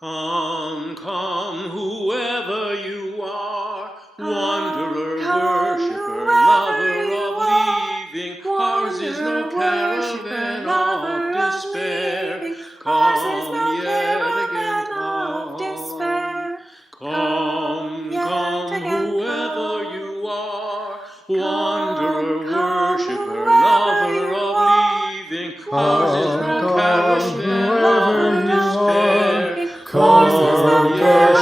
Come, come, whoever you are, wanderer, worshipper, lover of leaving. Ours is no caravan of despair. Come yet again, come. Come, come, whoever you are, wanderer, worshipper, lover of leaving. Ours is no caravan of despair. Come, yes,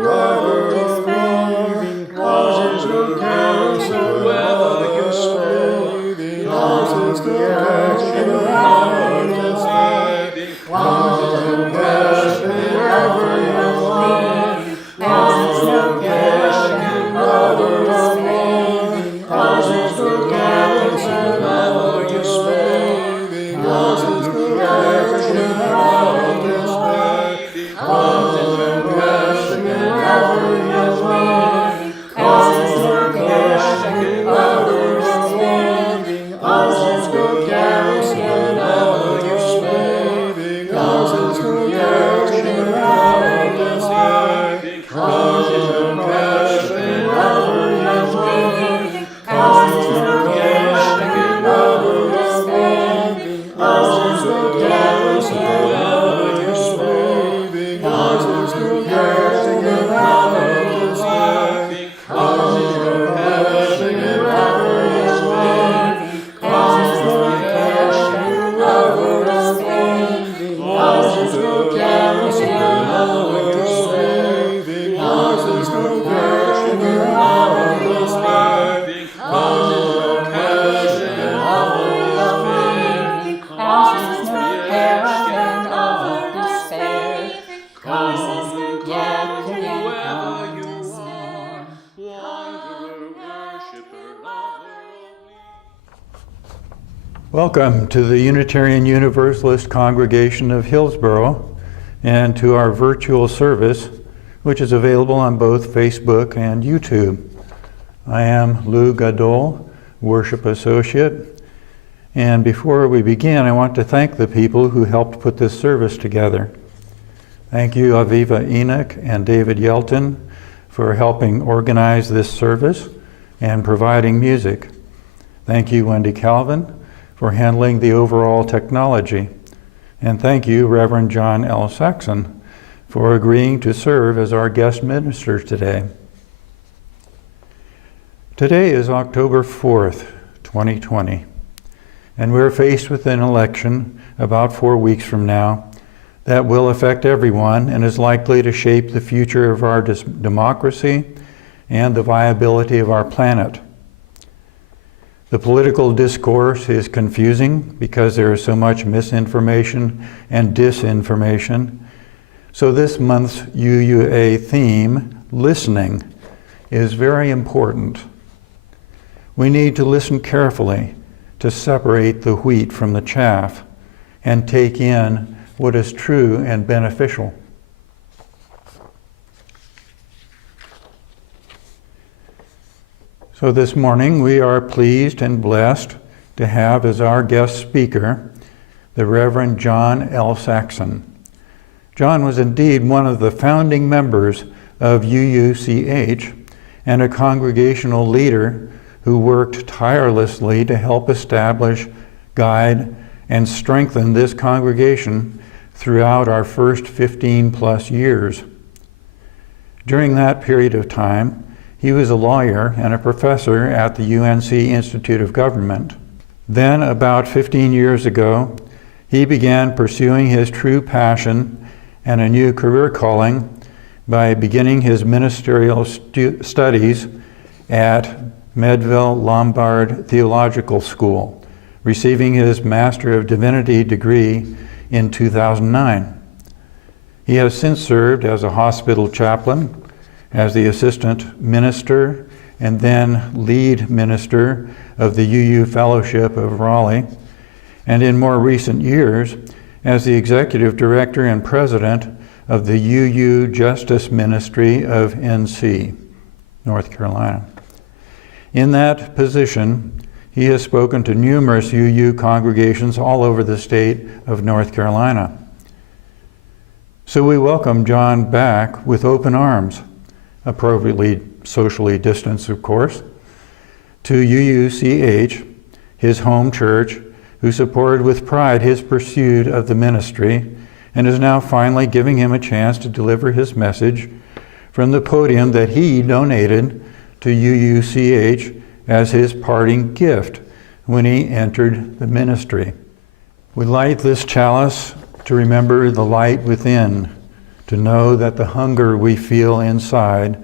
lover of leaving. Ours is no caravan, whoever you spare. Ours is no caravan of leaving. Ours is no caravan, whoever you leaving. Ours is no caravan, lover of leaving. Ours is no caravan, whoever you spare. Ours is no caravan, of despair. Ours is no caravan, whoever you leaving. Ours is no caravan, lover of leaving. Ours is no caravan, whoever you spare. Ours is no caravan, of despair. Ours is no caravan, lover of leaving. Ours is no caravan, lover of leaving. Ours is no caravan, whoever you spare. Ours is no caravan, lover of leaving. Ours is no caravan, lover of leaving. Ours is no caravan, lover of leaving. Ours is no caravan, lover of leaving. Ours is no caravan, lover of leaving. Ours is no caravan, lover of leaving. Ours is no caravan, lover of despair. Come, come, whoever you are, wanderer, worshipper, lover of leaving. Welcome to the Unitarian Universalist Congregation of Hillsborough and to our virtual service, which is available on both Facebook and YouTube. I am Lou Gadol, Worship Associate, and before we begin, I want to thank the people who helped put this service together. Thank you, Aviva Enoch and David Yelton, for helping organize this service and providing music. Thank you, Wendy Calvin, for handling the overall technology. And thank you, Reverend John L. Saxon, for agreeing to serve as our guest minister today. Today is October 4th, 2020, and we're faced with an election about 4 weeks from now that will affect everyone and is likely to shape the future of our democracy and the viability of our planet. The political discourse is confusing because there is so much misinformation and disinformation. So this month's UUA theme, listening, is very important. We need to listen carefully to separate the wheat from the chaff and take in what is true and beneficial. So this morning we are pleased and blessed to have as our guest speaker the Reverend John L. Saxon. John was indeed one of the founding members of UUCH and a congregational leader who worked tirelessly to help establish, guide, and strengthen this congregation throughout our first 15 plus years. During that period of time, he was a lawyer and a professor at the UNC Institute of Government. Then, about 15 years ago, he began pursuing his true passion and a new career calling by beginning his ministerial studies at Melville Lombard Theological School, receiving his Master of Divinity degree in 2009. He has since served as a hospital chaplain, as the assistant minister, and then lead minister of the UU Fellowship of Raleigh, and in more recent years, as the executive director and president of the UU Justice Ministry of NC, North Carolina. In that position, he has spoken to numerous UU congregations all over the state of North Carolina. So we welcome John back with open arms, appropriately socially distanced, of course, to UUCH, his home church, who supported with pride his pursuit of the ministry and is now finally giving him a chance to deliver his message from the podium that he donated to UUCH as his parting gift when he entered the ministry. We light this chalice to remember the light within, to know that the hunger we feel inside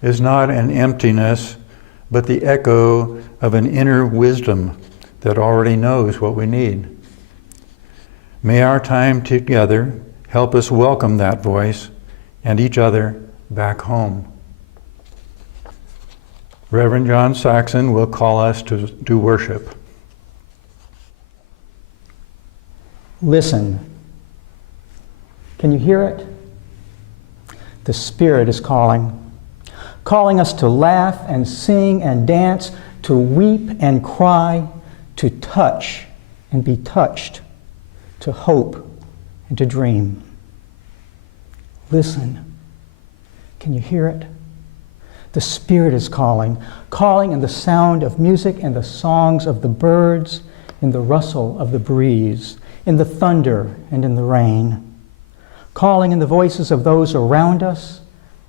is not an emptiness, but the echo of an inner wisdom that already knows what we need. May our time together help us welcome that voice and each other back home. Reverend John Saxon will call us to do worship. Listen. Can you hear it? The Spirit is calling us to laugh and sing and dance, to weep and cry, to touch and be touched, to hope and to dream. Listen. Can you hear it? The Spirit is calling in the sound of music and the songs of the birds, in the rustle of the breeze, in the thunder and in the rain. Calling in the voices of those around us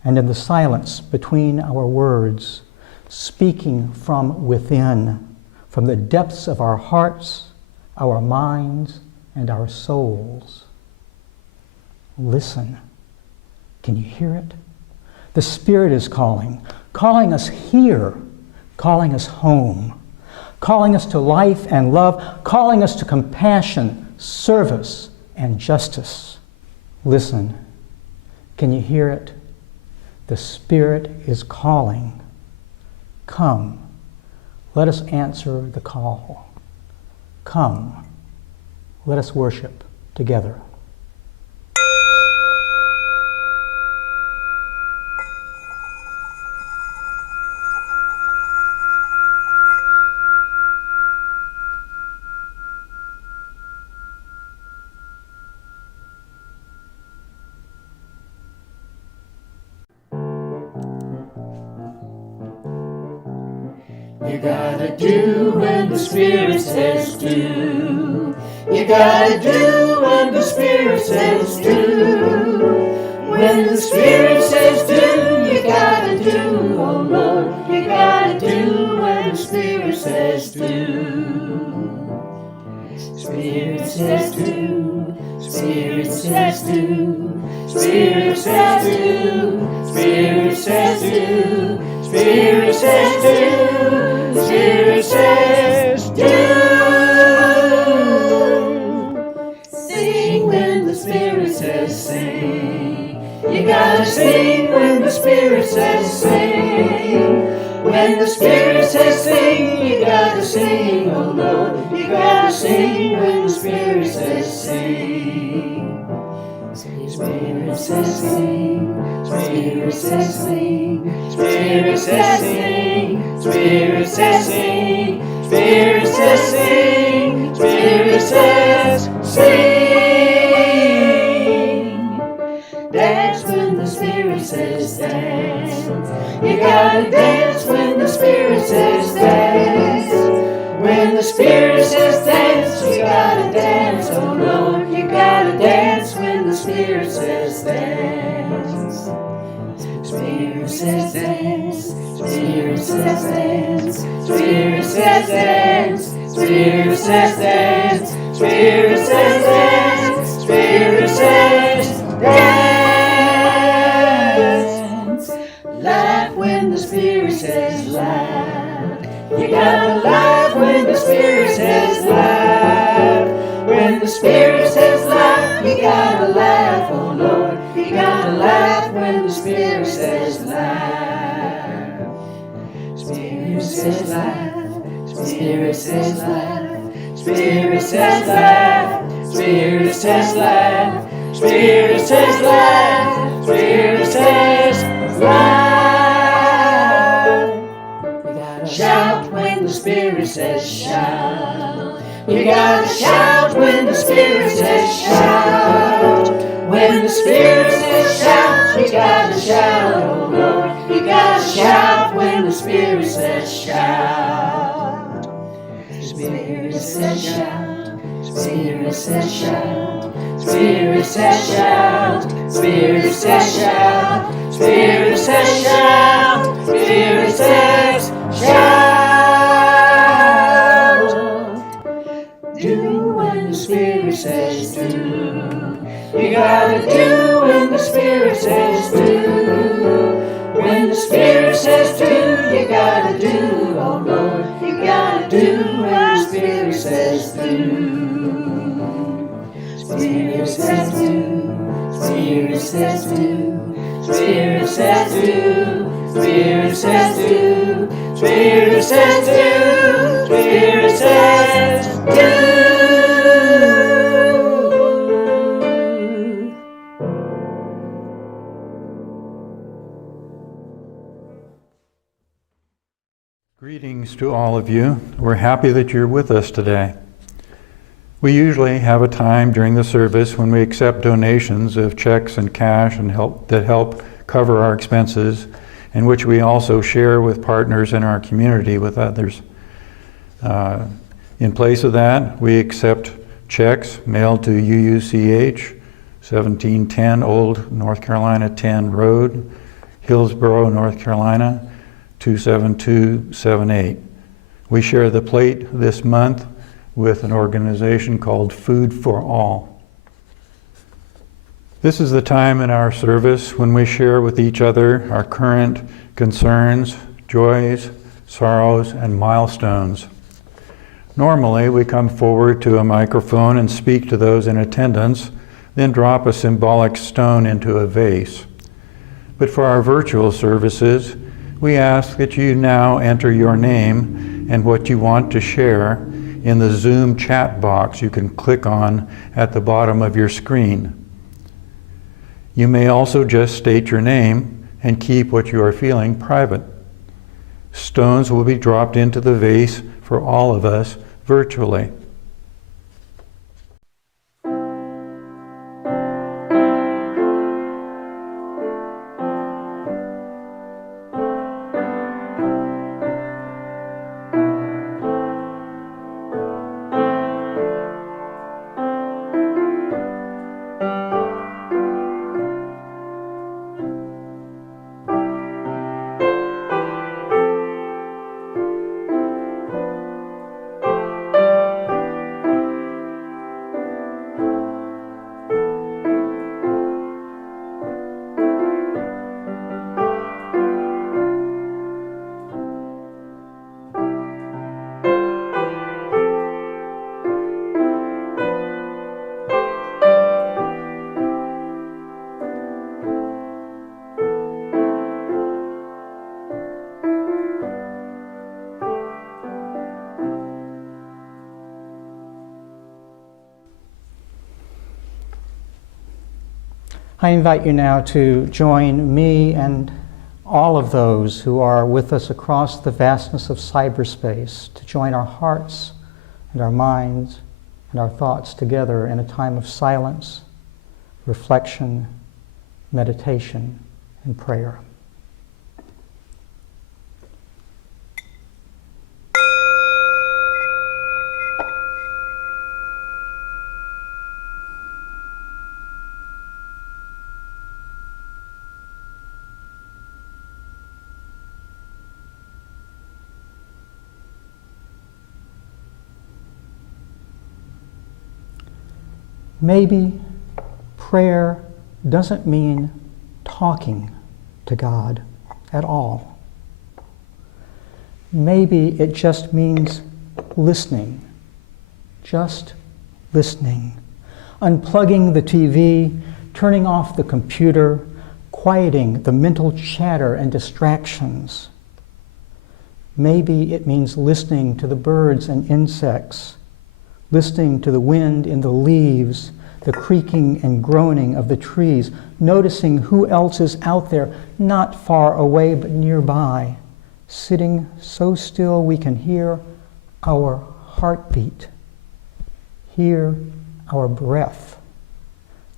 and in the silence between our words, speaking from within, from the depths of our hearts, our minds, and our souls. Listen. Can you hear it? The Spirit is calling us here, calling us home, calling us to life and love, calling us to compassion, service, and justice. Listen. Can you hear it? The Spirit is calling. Come. Let us answer the call. Come. Let us worship together. You gotta do when the Spirit says do. You gotta do when the Spirit says do. When the Spirit says do, you gotta do, oh Lord. You gotta do when the Spirit says do. Spirit says do. Spirit says do. Spirit says do. Spirit says do. Spirit says do. Spirit says do. Sing when the Spirit says sing. You gotta sing when the Spirit says sing. When the Spirit says sing, you gotta sing, oh Lord. You gotta sing when the Spirit says sing. Spirit says sing. Spirit says sing. Spirit says sing. Spirit says sing. Spirit says sing. Spirit says sing. Dance when the Spirit says dance. You gotta dance when the Spirit says dance. When the Spirit says dance, you gotta dance, oh Lord. You gotta dance when the Spirit says dance. Spirit says dance. Spirit says dance. Spirit says dance. Spirit says dance. Spirit says dance. Spirit says dance. Laugh when the Spirit says laugh. You gotta laugh when the Spirit says laugh. When the Spirit says laugh, you gotta laugh, oh Lord. You gotta laugh when the Spirit says laugh. Spirit says laugh. Spirit says laugh. Spirit says laugh. Spirit says laugh. Spirit says laugh. Spirit says laugh. Shout when the Spirit says shout. You gotta shout when the Spirit says shout. When the Spirit says shout, you gotta shout, oh Lord. You gotta shout when the Spirit says shout. Spirit says shout. Spirit says shout. Spirit says shout. Spirit says shout. Spirit says shout. Spirit says shout. Do when the Spirit says do. You gotta do when the Spirit says do. When the Spirit says do, you gotta do, oh Lord. You gotta do when the Spirit says do. Spirit says do. Spirit says do. Spirit says do. Spirit says do. Spirit says do. Spirit says do. Greetings to all of you. We're happy that you're with us today. We usually have a time during the service when we accept donations of checks and cash and that help cover our expenses, in which we also share with partners in our community with others. In place of that, we accept checks mailed to UUCH, 1710 Old North Carolina 10 Road, Hillsborough, North Carolina, 27278. We share the plate this month with an organization called Food for All. This is the time in our service when we share with each other our current concerns, joys, sorrows, and milestones. Normally, we come forward to a microphone and speak to those in attendance, then drop a symbolic stone into a vase. But for our virtual services, we ask that you now enter your name and what you want to share in the Zoom chat box you can click on at the bottom of your screen. You may also just state your name and keep what you are feeling private. Stones will be dropped into the vase for all of us virtually. I invite you now to join me and all of those who are with us across the vastness of cyberspace to join our hearts and our minds and our thoughts together in a time of silence, reflection, meditation, and prayer. Maybe prayer doesn't mean talking to God at all. Maybe it just means listening, just listening, unplugging the TV, turning off the computer, quieting the mental chatter and distractions. Maybe it means listening to the birds and insects, listening to the wind in the leaves, the creaking and groaning of the trees, noticing who else is out there, not far away but nearby, sitting so still we can hear our heartbeat hear our breath,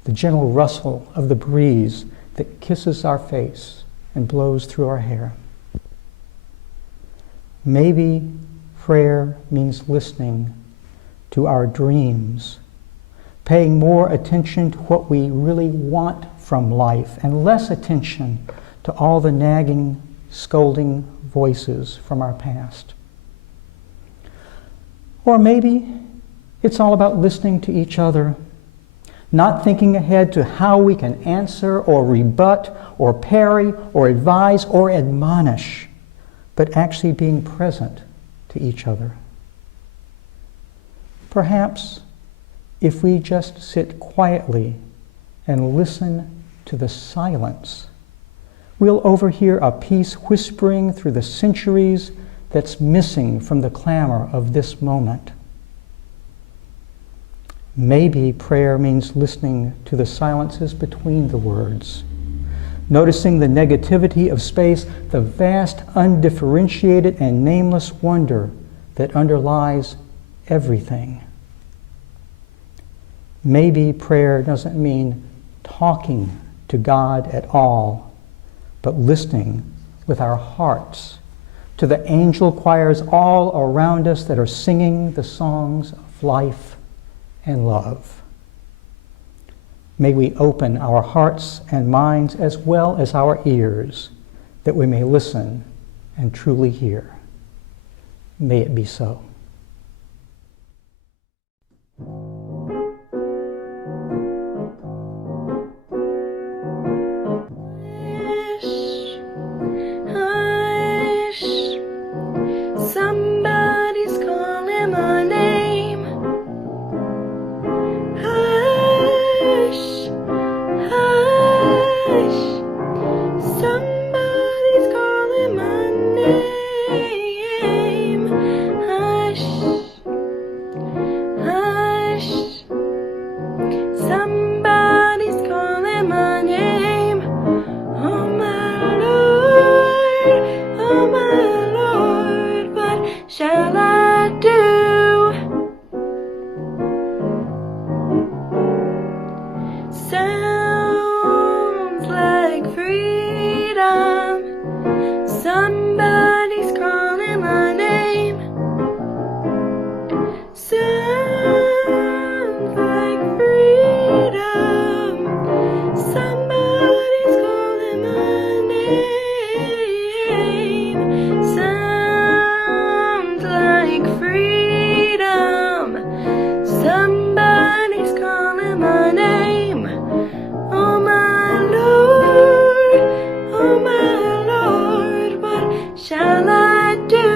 the gentle rustle of the breeze that kisses our face and blows through our hair. Maybe prayer means listening to our dreams, paying more attention to what we really want from life and less attention to all the nagging, scolding voices from our past. Or maybe it's all about listening to each other, not thinking ahead to how we can answer or rebut or parry or advise or admonish, but actually being present to each other. Perhaps if we just sit quietly and listen to the silence, we'll overhear a peace whispering through the centuries that's missing from the clamor of this moment. Maybe prayer means listening to the silences between the words, noticing the negativity of space, the vast, undifferentiated, and nameless wonder that underlies everything. Maybe prayer doesn't mean talking to God at all, but listening with our hearts to the angel choirs all around us that are singing the songs of life and love. May we open our hearts and minds as well as our ears, that we may listen and truly hear. May it be so. Somebody's calling my name. Hush, hush. Somebody's calling my name. Hush, hush. Somebody's calling my name. Oh my Lord, oh my Lord, what shall I do? Sounds like freedom. Somebody's calling my name. Sounds like freedom. Somebody's calling my name. Sounds like freedom. Somebody's calling my name. Oh my Lord, what shall I do?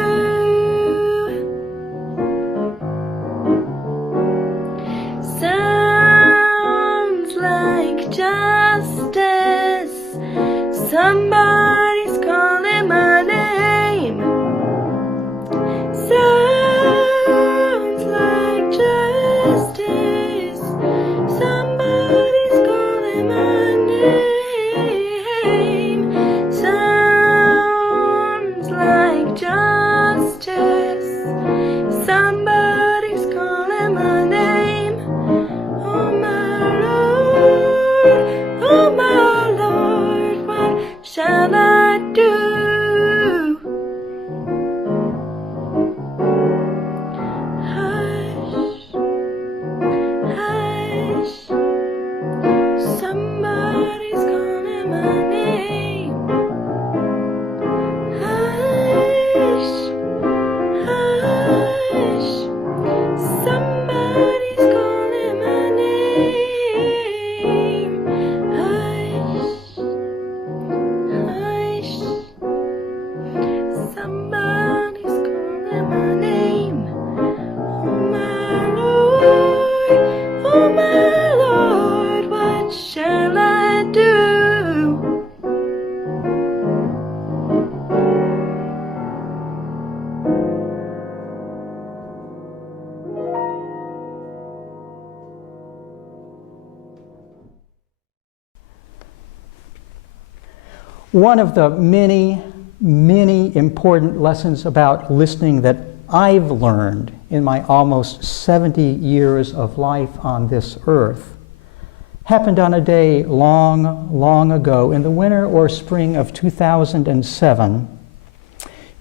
Sounds like justice. Somebody's calling my name. Sounds like justice. Somebody's calling my name. Sounds like justice. Somebody's calling my name. Oh my Lord, what shall I do? Hush, hush. Somebody's calling my name. Hush, hush. Somebody's calling my name. Hush, hush. Somebody's calling my name. Oh my Lord, what shall I do? One of the many, many important lessons about listening that I've learned in my almost 70 years of life on this earth happened on a day long, long ago in the winter or spring of 2007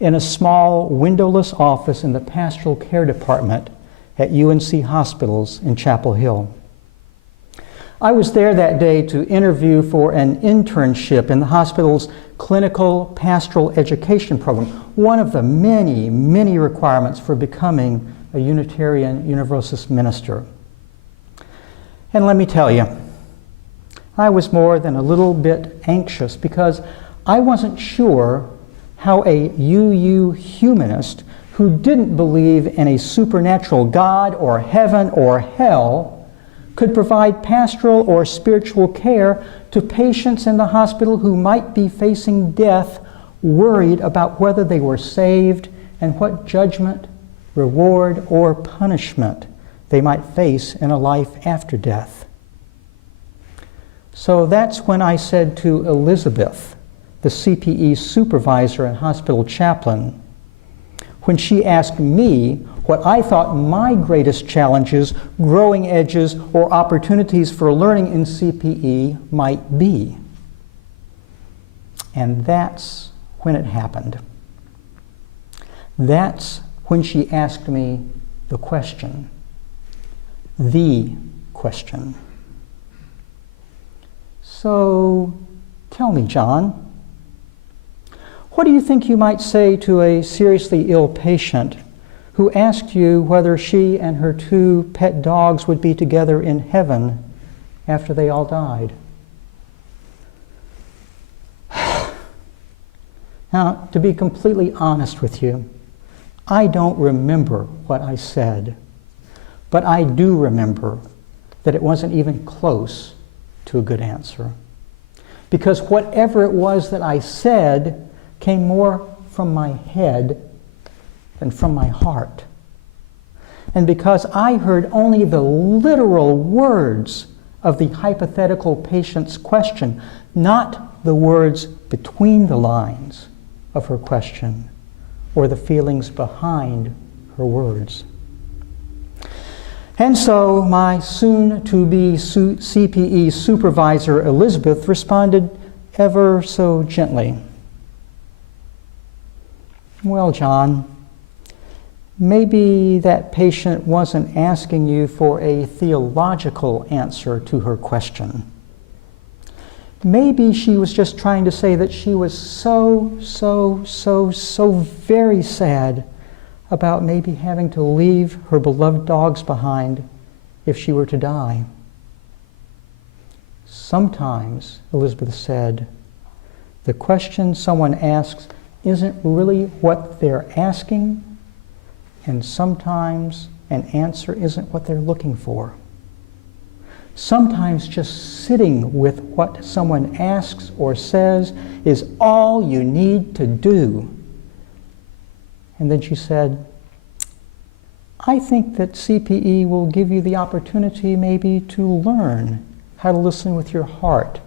in a small windowless office in the pastoral care department at UNC Hospitals in Chapel Hill. I was there that day to interview for an internship in the hospital's clinical pastoral education program, one of the many, many requirements for becoming a Unitarian Universalist minister. And let me tell you, I was more than a little bit anxious because I wasn't sure how a UU humanist who didn't believe in a supernatural God or heaven or hell could provide pastoral or spiritual care to patients in the hospital who might be facing death, worried about whether they were saved and what judgment, reward, or punishment they might face in a life after death. So that's when I said to Elizabeth, the CPE supervisor and hospital chaplain, when she asked me what I thought my greatest challenges, growing edges, or opportunities for learning in CPE might be. And that's when it happened. That's when she asked me the question. The question. So, tell me, John, what do you think you might say to a seriously ill patient who asked you whether she and her 2 pet dogs would be together in heaven after they all died? Now, to be completely honest with you, I don't remember what I said, but I do remember that it wasn't even close to a good answer. Because whatever it was that I said came more from my head than from my heart. And because I heard only the literal words of the hypothetical patient's question, not the words between the lines of her question or the feelings behind her words. And so my soon-to-be CPE supervisor, Elizabeth, responded ever so gently. Well, John, maybe that patient wasn't asking you for a theological answer to her question. Maybe she was just trying to say that she was so very sad about maybe having to leave her beloved dogs behind if she were to die. Sometimes, Elizabeth said, the question someone asks isn't really what they're asking, and sometimes an answer isn't what they're looking for. Sometimes just sitting with what someone asks or says is all you need to do. And then she said, I think that CPE will give you the opportunity maybe to learn how to listen with your heart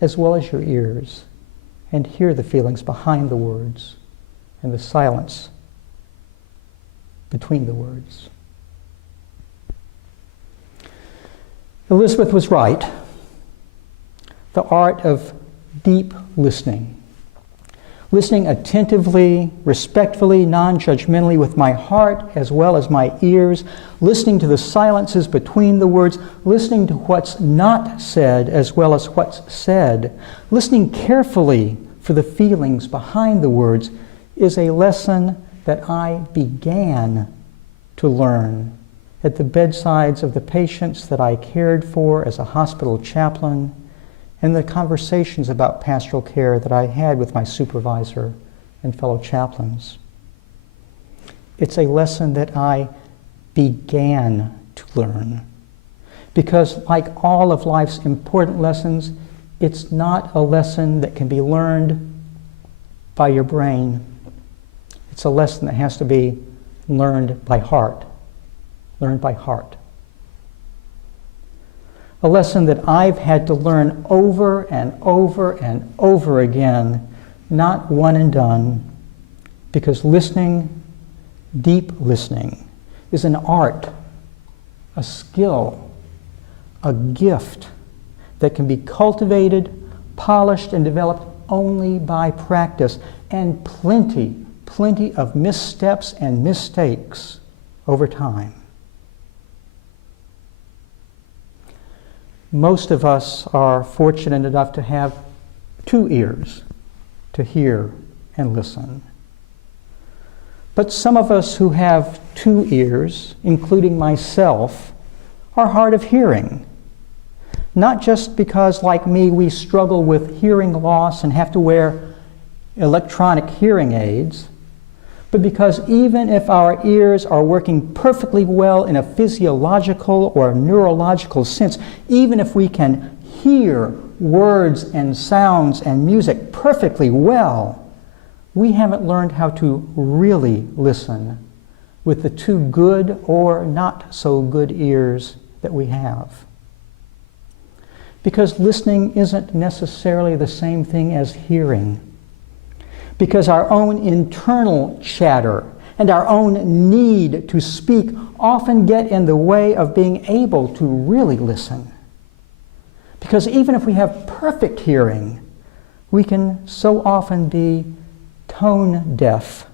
as well as your ears and hear the feelings behind the words and the silence between the words. Elizabeth was right. The art of deep listening. Listening attentively, respectfully, non-judgmentally with my heart as well as my ears, listening to the silences between the words, listening to what's not said as well as what's said, listening carefully for the feelings behind the words is a lesson that I began to learn at the bedsides of the patients that I cared for as a hospital chaplain, and the conversations about pastoral care that I had with my supervisor and fellow chaplains. It's a lesson that I began to learn, because like all of life's important lessons, it's not a lesson that can be learned by your brain. It's a lesson that has to be learned by heart. Learned by heart. A lesson that I've had to learn over and over and over again, not one and done, because listening Deep listening is an art, a skill, a gift that can be cultivated, polished, and developed only by practice, and plenty of missteps and mistakes over time. Most of us are fortunate enough to have 2 ears to hear and listen. But some of us who have 2 ears, including myself, are hard of hearing. Not just because, like me, we struggle with hearing loss and have to wear electronic hearing aids, but because even if our ears are working perfectly well in a physiological or neurological sense, even if we can hear words and sounds and music perfectly well, we haven't learned how to really listen with the 2 good or not so good ears that we have. Because listening isn't necessarily the same thing as hearing. Because our own internal chatter and our own need to speak often get in the way of being able to really listen. Because even if we have perfect hearing, we can so often be tone deaf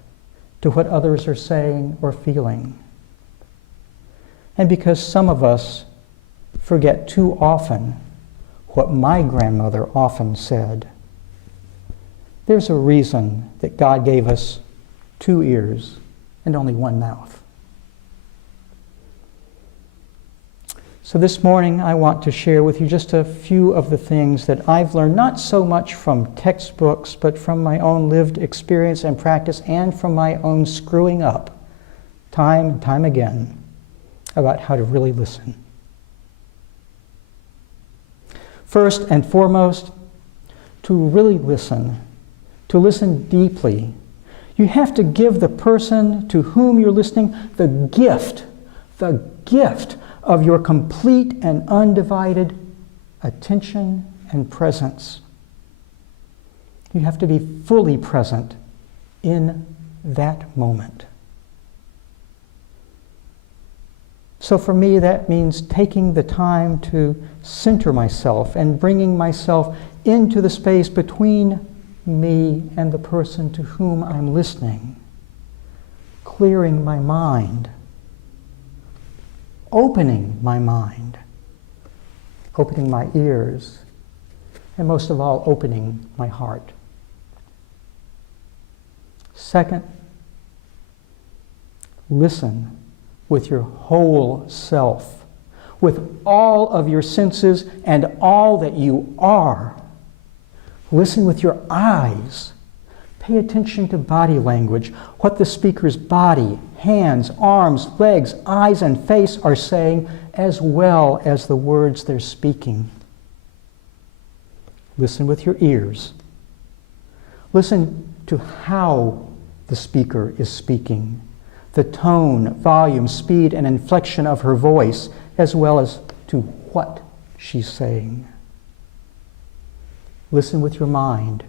to what others are saying or feeling. And because some of us forget too often what my grandmother often said. There's a reason that God gave us 2 ears and only 1 mouth. So this morning I want to share with you just a few of the things that I've learned, not so much from textbooks, but from my own lived experience and practice, and from my own screwing up time and time again about how to really listen. First and foremost, to really listen, to listen deeply, you have to give the person to whom you're listening the gift of your complete and undivided attention and presence. You have to be fully present in that moment. So for me, that means taking the time to center myself and bringing myself into the space between me and the person to whom I'm listening, clearing my mind, opening my mind, opening my ears, and most of all, opening my heart. Second, listen with your whole self, with all of your senses and all that you are. Listen with your eyes. Pay attention to body language, what the speaker's body, hands, arms, legs, eyes, and face are saying, as well as the words they're speaking. Listen with your ears. Listen to how the speaker is speaking, the tone, volume, speed, and inflection of her voice, as well as to what she's saying. Listen with your mind.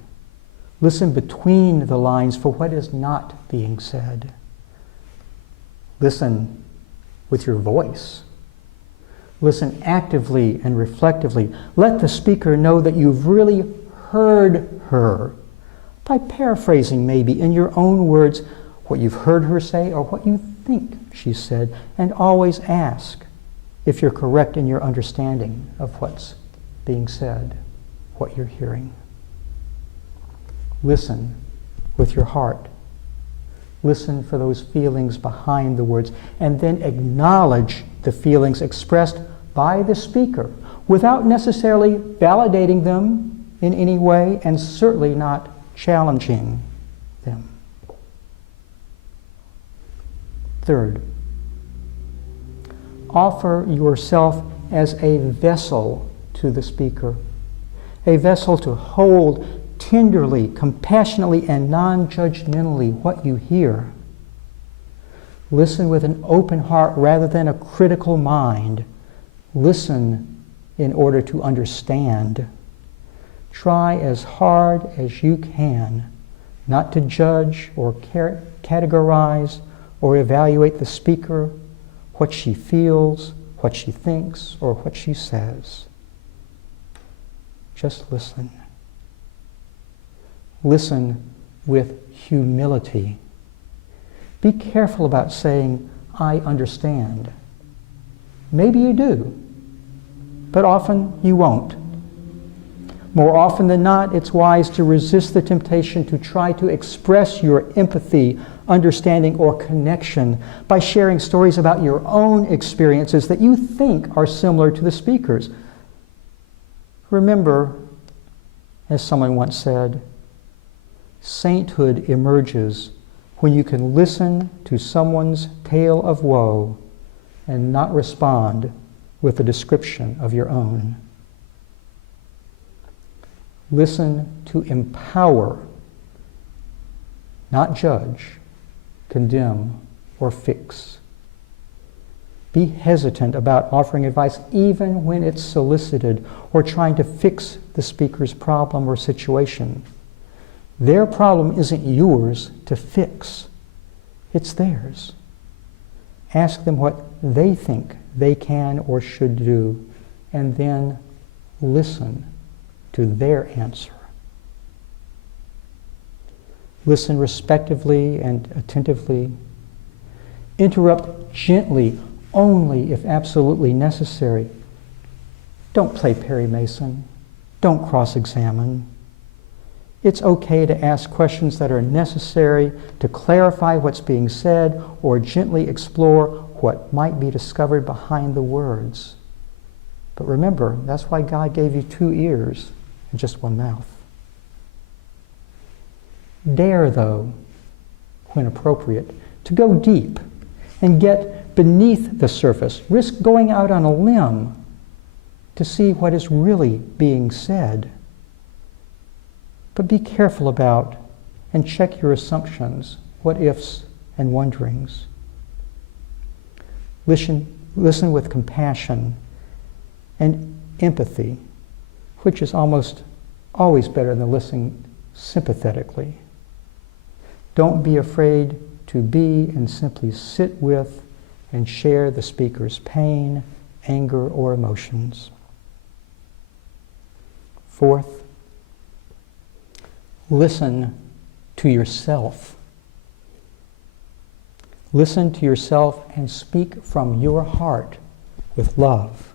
Listen between the lines for what is not being said. Listen with your voice. Listen actively and reflectively. Let the speaker know that you've really heard her, by paraphrasing maybe in your own words what you've heard her say or what you think she said, and always ask if you're correct in your understanding of what's being said, what you're hearing. Listen with your heart. Listen for those feelings behind the words, and then acknowledge the feelings expressed by the speaker without necessarily validating them in any way, and certainly not challenging them. Third, offer yourself as a vessel to the speaker, a vessel to hold tenderly, compassionately, and non-judgmentally what you hear. Listen with an open heart rather than a critical mind. Listen in order to understand. Try as hard as you can not to judge or categorize or evaluate the speaker, what she feels, what she thinks, or what she says. Just listen. Listen with humility. Be careful about saying, "I understand." Maybe you do, but often you won't. More often than not, it's wise to resist the temptation to try to express your empathy, understanding, or connection by sharing stories about your own experiences that you think are similar to the speaker's. Remember, as someone once said, sainthood emerges when you can listen to someone's tale of woe and not respond with a description of your own. Listen to empower, not judge, condemn, or fix. Be hesitant about offering advice even when it's solicited or trying to fix the speaker's problem or situation. Their problem isn't yours to fix. It's theirs. Ask them what they think they can or should do, and then listen to their answer. Listen respectively and attentively. Interrupt gently only if absolutely necessary. Don't play Perry Mason. Don't cross-examine. It's okay to ask questions that are necessary to clarify what's being said or gently explore what might be discovered behind the words. But remember, that's why God gave you 2 ears and just 1 mouth. Dare, though, when appropriate, to go deep and get beneath the surface. Risk going out on a limb to see what is really being said. But be careful about and check your assumptions, what ifs and wonderings. Listen with compassion and empathy, which is almost always better than listening sympathetically. Don't be afraid to be and simply sit with and share the speaker's pain, anger, or emotions. Fourth, listen to yourself. Listen to yourself and speak from your heart with love.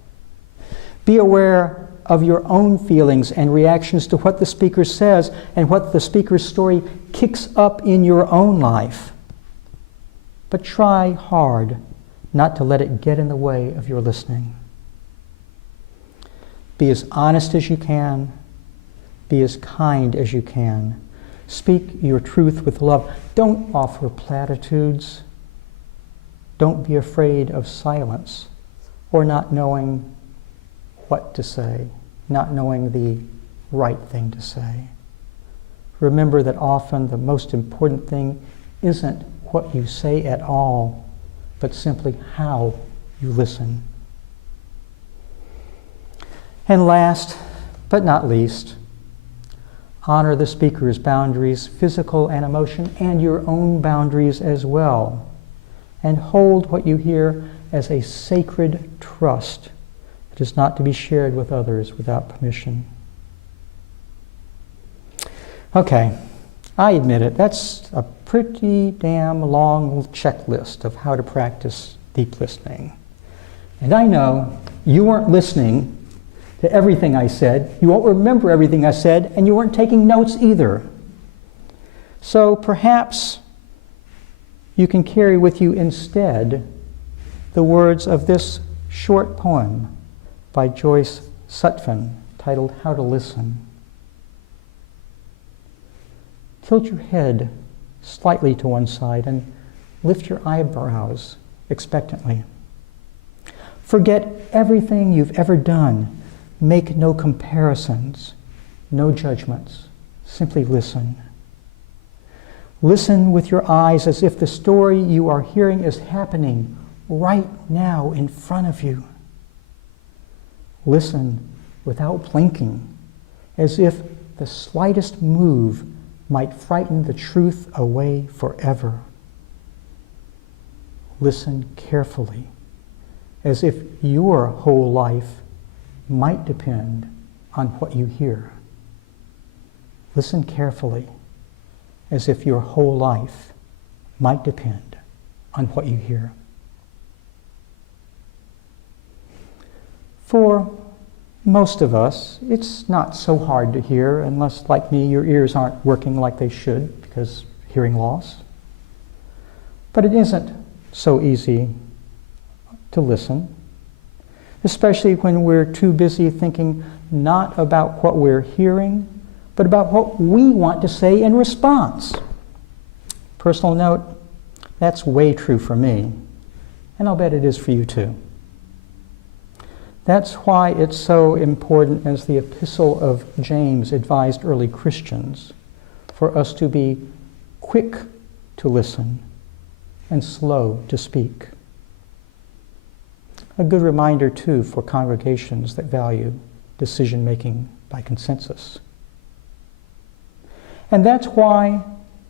Be aware of your own feelings and reactions to what the speaker says and what the speaker's story kicks up in your own life. But try hard not to let it get in the way of your listening. Be as honest as you can. Be as kind as you can. Speak your truth with love. Don't offer platitudes. Don't be afraid of silence or not knowing what to say, not knowing the right thing to say. Remember that often the most important thing isn't what you say at all, but simply how you listen. And last, but not least, honor the speaker's boundaries, physical and emotion, and your own boundaries as well. And hold what you hear as a sacred trust that is not to be shared with others without permission. Okay, I admit it, that's a pretty damn long checklist of how to practice deep listening. And I know you weren't listening to everything I said, you won't remember everything I said, and you weren't taking notes either. So perhaps you can carry with you instead the words of this short poem by Joyce Sutphen titled How to Listen. Tilt your head slightly to one side and lift your eyebrows expectantly. Forget everything you've ever done. Make no comparisons, no judgments. Simply listen. Listen with your eyes as if the story you are hearing is happening right now in front of you. Listen without blinking, as if the slightest move might frighten the truth away forever. listen carefully, as if your whole life might depend on what you hear. Listen carefully, as if your whole life might depend on what you hear. For most of us, it's not so hard to hear unless, like me, your ears aren't working like they should because hearing loss. But it isn't so easy to listen, especially when we're too busy thinking not about what we're hearing, but about what we want to say in response. Personal note, that's way true for me, and I'll bet it is for you too. That's why it's so important, as the Epistle of James advised early Christians, for us to be quick to listen and slow to speak. A good reminder, too, for congregations that value decision-making by consensus. And that's why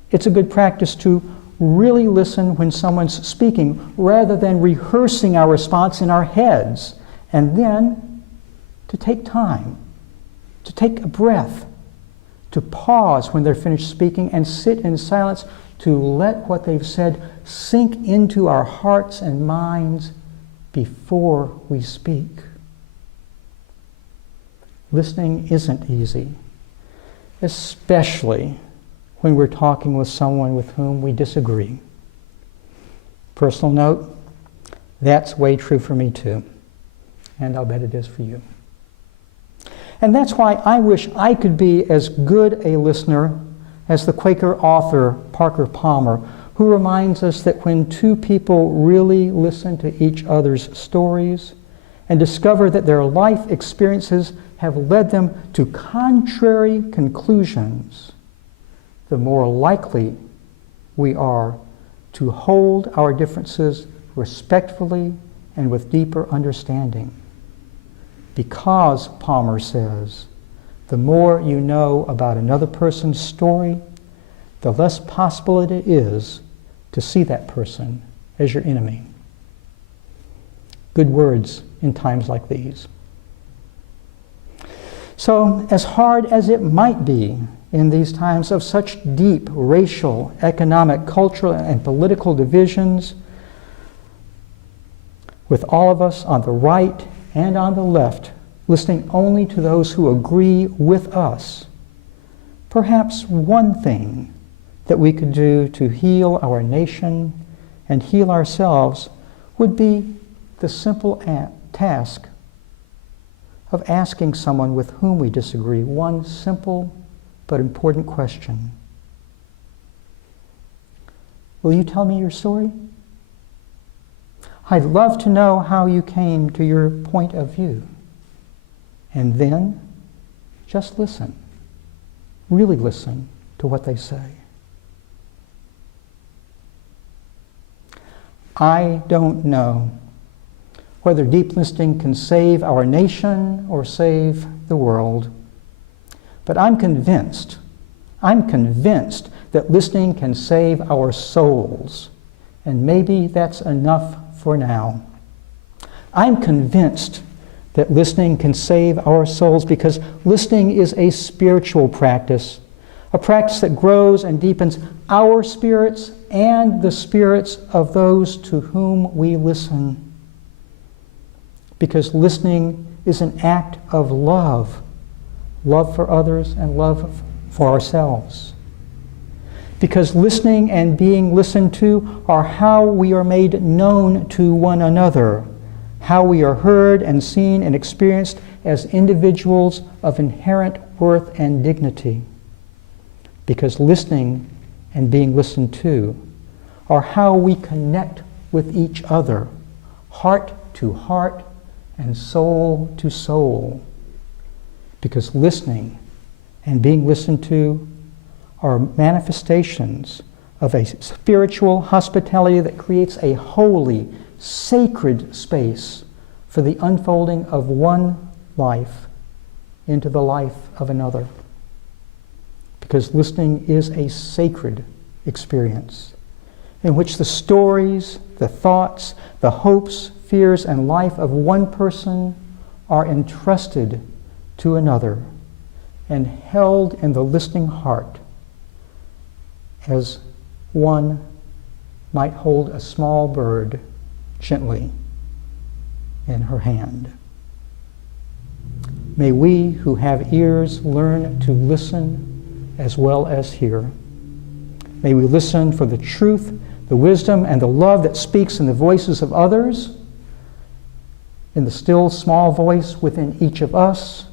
it's a good practice to really listen when someone's speaking, rather than rehearsing our response in our heads, and then to take time, to take a breath, to pause when they're finished speaking and sit in silence to let what they've said sink into our hearts and minds before we speak. Listening isn't easy, especially when we're talking with someone with whom we disagree. Personal note, that's way true for me too, and I'll bet it is for you. And that's why I wish I could be as good a listener as the Quaker author Parker Palmer, who reminds us that when two people really listen to each other's stories and discover that their life experiences have led them to contrary conclusions, the more likely we are to hold our differences respectfully and with deeper understanding. Because, Palmer says, the more you know about another person's story, the less possible it is to see that person as your enemy. Good words in times like these. So, as hard as it might be in these times of such deep racial, economic, cultural, and political divisions, with all of us on the right and on the left listening only to those who agree with us, perhaps one thing that we could do to heal our nation and heal ourselves would be the simple task of asking someone with whom we disagree one simple but important question. Will you tell me your story? I'd love to know how you came to your point of view. And then, just listen. Really listen to what they say. I don't know whether deep listening can save our nation or save the world, but I'm convinced that listening can save our souls, and maybe that's enough for now. I'm convinced that listening can save our souls because listening is a spiritual practice, a practice that grows and deepens our spirits and the spirits of those to whom we listen. Because listening is an act of love for others and love for ourselves. Because listening and being listened to are how we are made known to one another, how we are heard and seen and experienced as individuals of inherent worth and dignity. Because listening and being listened to are how we connect with each other, heart to heart and soul to soul. Because listening and being listened to are manifestations of a spiritual hospitality that creates a holy, sacred space for the unfolding of one life into the life of another. Because listening is a sacred experience. in which the stories, the thoughts, the hopes, fears, and life of one person are entrusted to another and held in the listening heart as one might hold a small bird gently in her hand. May we who have ears learn to listen as well as hear. May we listen for the truth, the wisdom, and the love that speaks in the voices of others, in the still small voice within each of us,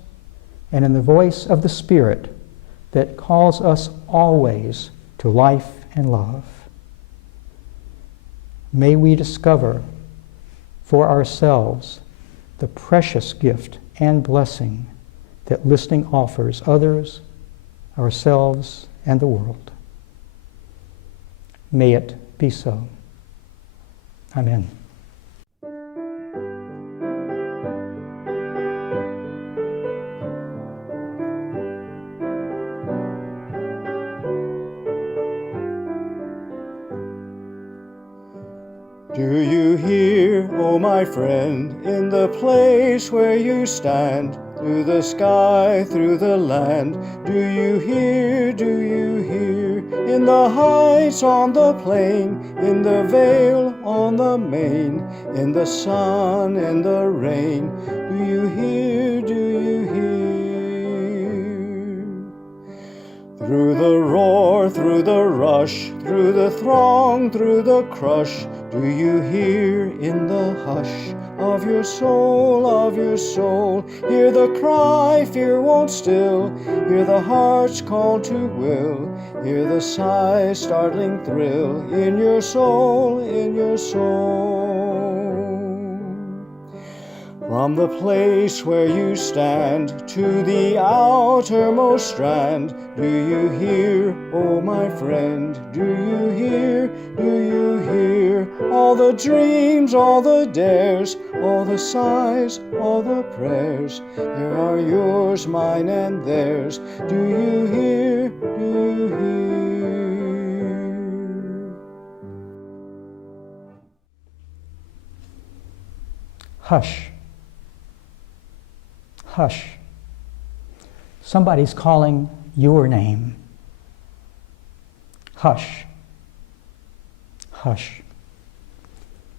and in the voice of the Spirit that calls us always to life and love. May we discover for ourselves the precious gift and blessing that listening offers others, ourselves, and the world. May it be so. Amen. Do you hear, oh my friend, in the place where you stand, through the sky, through the land? Do you hear, in the heights on the plain, in the vale on the main, in the sun, in the rain? Do you hear, Through the roar, through the rush, through the throng, through the crush, do you hear in the hush of your soul, hear the cry fear won't still, hear the heart's call to will, hear the sigh startling thrill in your soul, From the place where you stand to the outermost strand, do you hear, oh my friend, do you hear, all the dreams, all the dares, all the sighs, all the prayers, there are yours, mine, and theirs. Do you hear, Hush. Hush. Somebody's calling your name. Hush. Hush.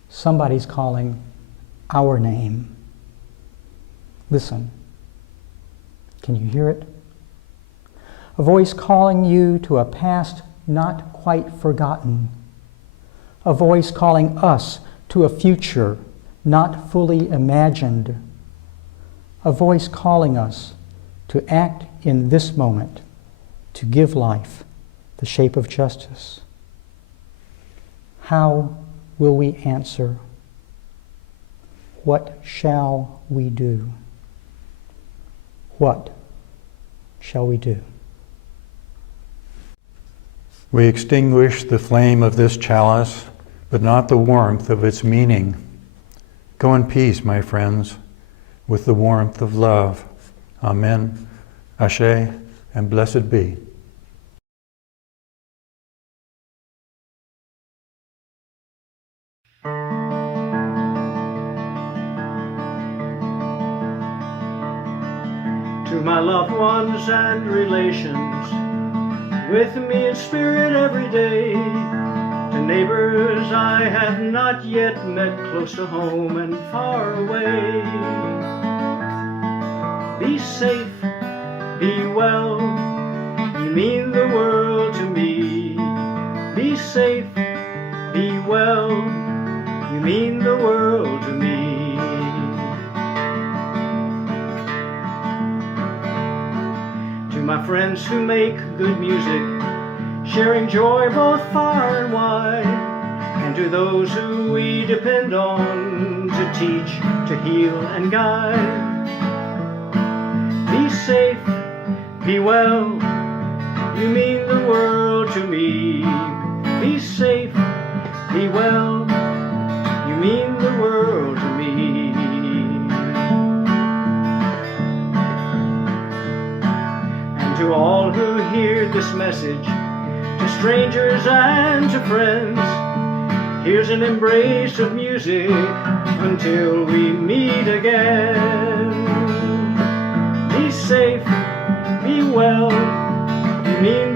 Somebody's calling our name. Listen. Can you hear it? A voice calling you to a past not quite forgotten. A voice calling us to a future not fully imagined. A voice calling us to act in this moment, to give life the shape of justice. How will we answer? What shall we do? What shall we do? We extinguish the flame of this chalice, but not the warmth of its meaning. Go in peace, my friends, with the warmth of love. Amen, Ashe, and blessed be. To my loved ones and relations, with me in spirit every day, to neighbors I have not yet met, close to home and far away. Be safe, be well, you mean the world to me. Be safe, be well, you mean the world to me. To my friends who make good music, sharing joy both far and wide, and to those who we depend on to teach, to heal and guide. Be safe, be well, you mean the world to me. Be safe, be well, you mean the world to me. And to all who hear this message, to strangers and to friends, Here's an embrace of music until we meet again. Be safe, be well, you mean